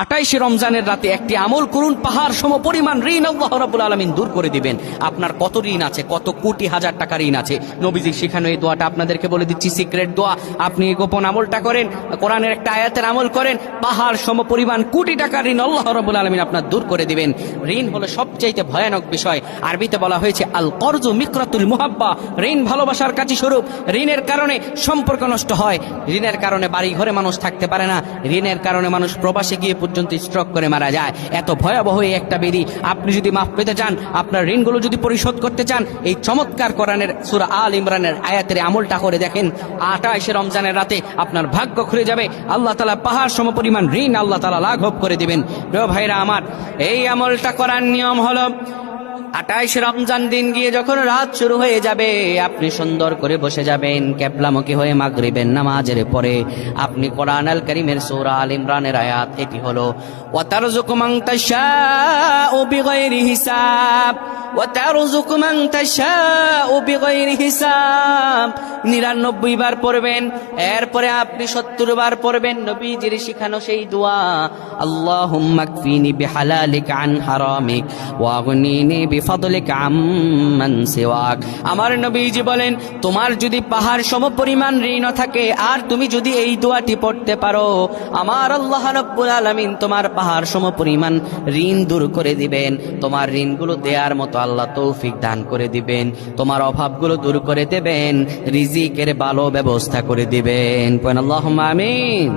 28 রমজানের রাতে একটি আমল করুন, পাহাড় সম পরিমাণ ঋণ আল্লাহ রাব্বুল আলামিন দূর করে দিবেন। আপনার কত ঋণ আছে, কত কোটি হাজার টাকা ঋণ আছে, নবীজি শেখানো এই দোয়াটা আপনাদেরকে বলে দিচ্ছি, সিক্রেট দোয়া। আপনি এই গোপন আমলটা করেন, কোরআনের একটা আয়াতের আমল করেন, পাহাড় সম পরিমাণ কোটি টাকা ঋণ আল্লাহ রাব্বুল আলামিন আপনার দূর করে দিবেন। ঋণ হলো সবচাইতে ভয়ানক বিষয়। আরবিতে বলা হয়েছে আল কর্জু মিকরাতুল মুহাব্বা, ঋণ ভালোবাসার কাছে স্বরূপ। ঋণের কারণে সম্পর্ক নষ্ট হয়, ঋণের কারণে বাড়ি ঘরে মানুষ থাকতে পারে না, ঋণের কারণে মানুষ প্রবাসে গিয়ে পর্যন্ত স্ট্রোক করে মারা যায়। এত ভয়াবহ একটা বিধি। আপনি যদি মাফ পেতে চান, আপনার ঋণগুলো যদি পরিশোধ করতে চান, এই চমৎকার কোরআনের সূরা আল ইমরানের আয়াতের আমলটা করে দেখেন। 28 রমজানের রাতে আপনার ভাগ্য খুলে যাবে। আল্লাহ তাআলা পাহাড় সম পরিমাণ ঋণ আল্লাহ তাআলা লাঘব করে দিবেন। প্রিয় ভাইরা আমার, এই আমলটা করার নিয়ম হলো 28 রমজান দিন গিয়ে যখন রাত শুরু হয়ে যাবে, আপনি সুন্দর করে বসে যাবেন কিবলামুখী হয়ে মাগরিবের নামাজের পরে। আপনি কোরআন আল কারীমের সূরা আল ইমরানের আয়াত, এটি হলো ওয়া তারযুকু মান তাশাউ বিগাইরি হিসাব, ওয়া তারযুকু মান তাশাউ বিগাইরি হিসাব 99 বার পড়বেন। এরপরে আপনি 70 বার পড়বেন নবীজির শিখানো সেই দোয়া, আল্লাহুম্মা কফিনি বিহালালিকা আন হারামিক ওয়া আগনিনি বিফাদলিকা আম্মান সিওয়াক। আমার নবীজি বলেন, তোমার যদি পাহাড় সম পরিমাণ ঋণ থাকে আর তুমি যদি এই দোয়াটি পড়তে পারো, আমার আল্লাহ রাব্বুল আলামিন তোমার পাহাড় সম পরিমাণ ঋণ দূর করে দিবেন। তোমার ঋণগুলো দেওয়ার মতো আল্লাহ তৌফিক দান করে দিবেন, তোমার অভাবগুলো দূর করে দেবেন, রিজিকের ভালো ব্যবস্থা করে দিবেন। আল্লাহুম্মা আমিন।